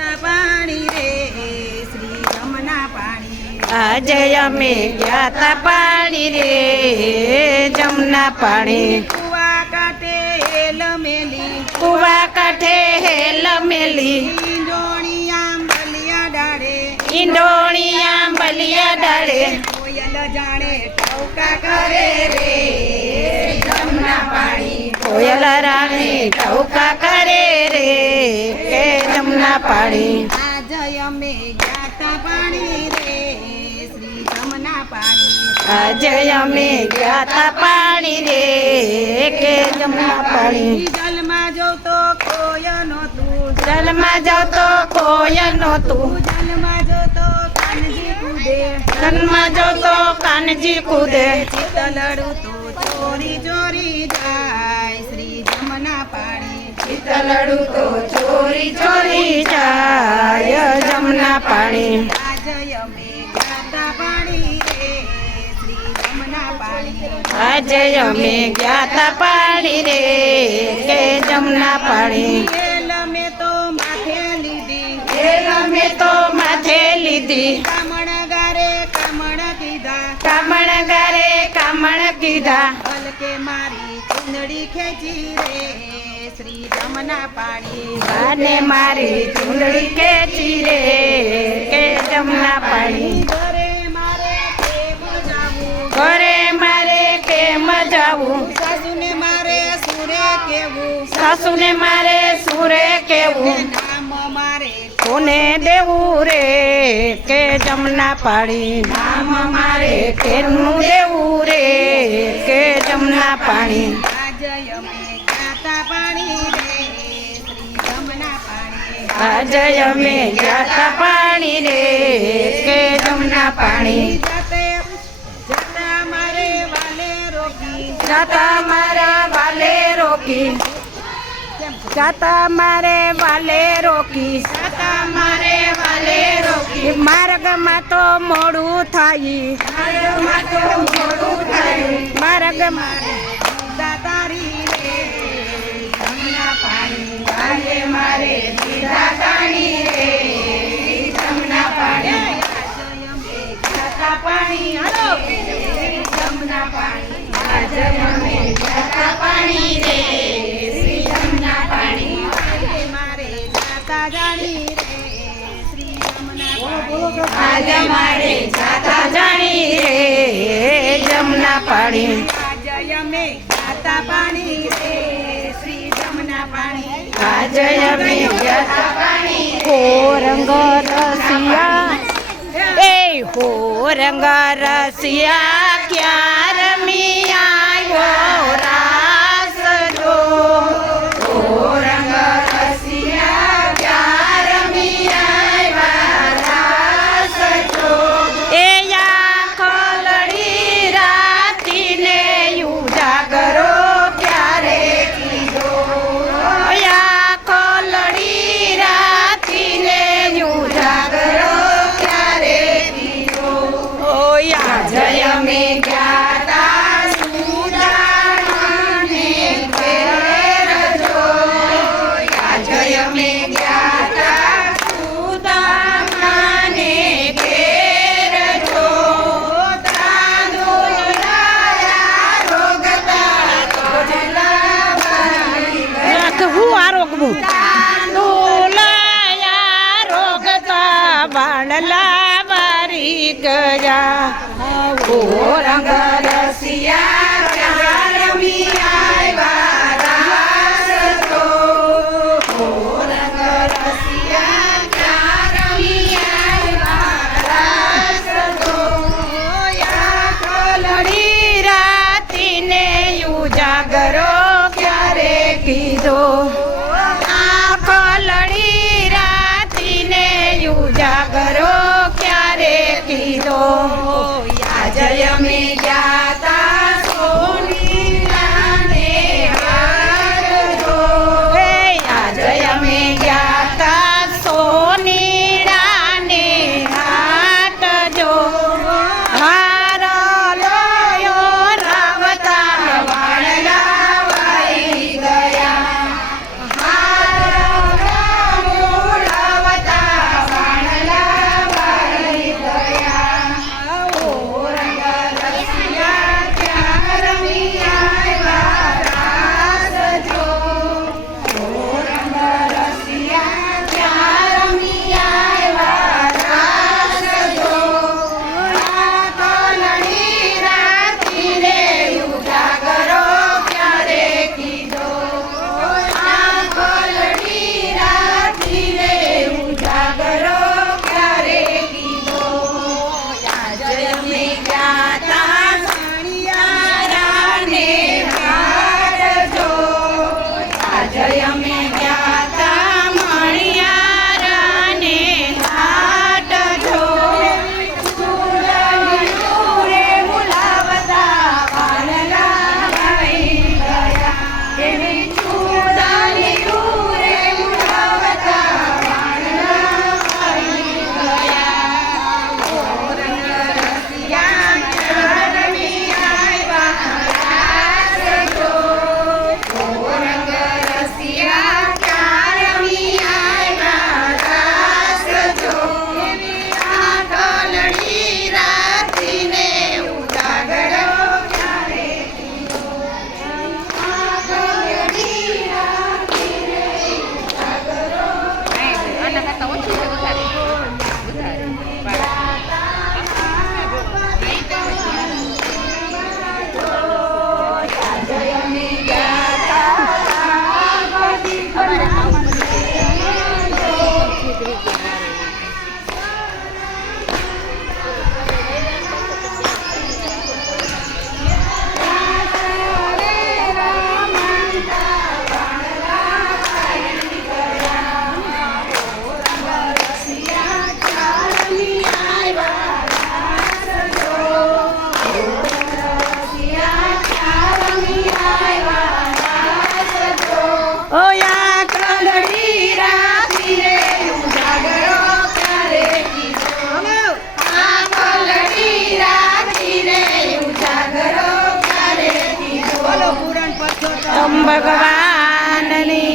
ગયા પાણી રે શ્રી જમના પાણી આજે અમે ગયા તા પાણી રે જમના પાણી કુવા કાંઠે હેલ મેલી કુવા કાંઠે હેલ મેલી ઈંડોણી આંબલિયા ડાળે ઈંડોણિયા બલિયા ડાળે કોયલ જાણે ટવકા કરે રે જમના પાણી કોયલ રાણી ટવકા કરે રે કે જમના પાણી આજ અમે ગયા તા પાણી રે શ્રી જમના પાણી આજે અમે ગયા તા પાણી રે કે જમના પાણી જલમાં જોતો કોઈ નહોતું જલમાં જાવ તો કોઈ નહોતું જલમાં જોતો કાનજી કૂદે જલમાં જાવ તો કાનજી કૂદે ચિતલડું તો ચોરી ચોરી જાય શ્રી જમના પાણી ચિતલડું તો ચોરી ચોરી જાય જમના પાણી આજ અમે ગાતા પાણી રે શ્રી જમના પાણી આજે અમે ગયા તા પાણી રે કે જમના પાણી એલ મેં તો માથે લીધી અમે તો માથે લીધી કામણ ગારે કામણ કીધા કામણ ગારે કામણ કીધા હલકે મારી ચુંદડી ખેંચી રે શ્રી જમના પાણી અને મારી ચૂંદડી ખેંચી રે કે જમના પાણી ઘરે મારે કેમ જાવું ઘરે મારે કેમ જાવું સાસુને મારે સુરે કેવું સાસુને મારે સુરે કેવું નામ મારે કોને દેવું રે કે જમના પાણી નામ મારે કેનું દેવું રે કે જમના પાણી આજ અમે ગાતા પાણી રે શ્રી જમના પાણી આજે અમે ગયા તા પાણી રે કે જમના પાણી જાતે જતા મારે વાલે રોકી જાતા મારા વાલે રોકી જાતા મારે વાલે રોકી જાતા મારે વાલે રોકી માર્ગમાં તો મોડું થાય માર્ગમાં તો મોડું થાય માર્ગમાં દાતારી રે જમના પાણી વાલે મારે દીધા તાણી રે જમના પાણી જાતા પાણી હાલો જમના પાણી આજે અમે જાતા પાણી રે શ્રી જમના પાણી મારે જાતા જાણી રે શ્રી જમના પાણી આજે મારે જાતા જાણી રે જમના પાણી આજ અમે ગાતા પાણી રે શ્રી જમના પાણી આજે અમે જાતા પાણી હો રંગ રસિયા એ હો રંગ રસિયા ક્યાં રમી આવ્યો રાસ જો હો રંગ રસિયા ક્યાં રમી આવ્યા રાસ જો એ આંખો લડી રાતીને ઉજાગરો ક્યારે કીધો આંખો લડી રાતીને ઉજાગરો ક્યારે કીધો ઓ યા જય અમે ગયા તા સુદામાને ઘેર જો યા જય અમે ગયા તા સુદામાને ઘેર જો તાંદુલાયા રોગતા હું આરોગવું તાંદુલાયા રોગતા બાણલા વારી ગયા ઓ રંગ રસિયા ક્યાં રમી આવ્યા રાસ તો ઓ રંગ રસિયા ક્યાં રમી આવ્યા રાસ તો આંખો લડી રાતીને ઉજાગરો ક્યારે કીધો આંખો લડી રાતીને ઉજાગરો ક્યારે કીધો યા જય અમે ગયા ઓયા કલડી રાખીને ઉજાગરો કરે કીધો આ કલડી રાખીને ઉજાગરો કરે કીધો બોલો પુરાણ પરસોત્તમ તમ ભગવાનની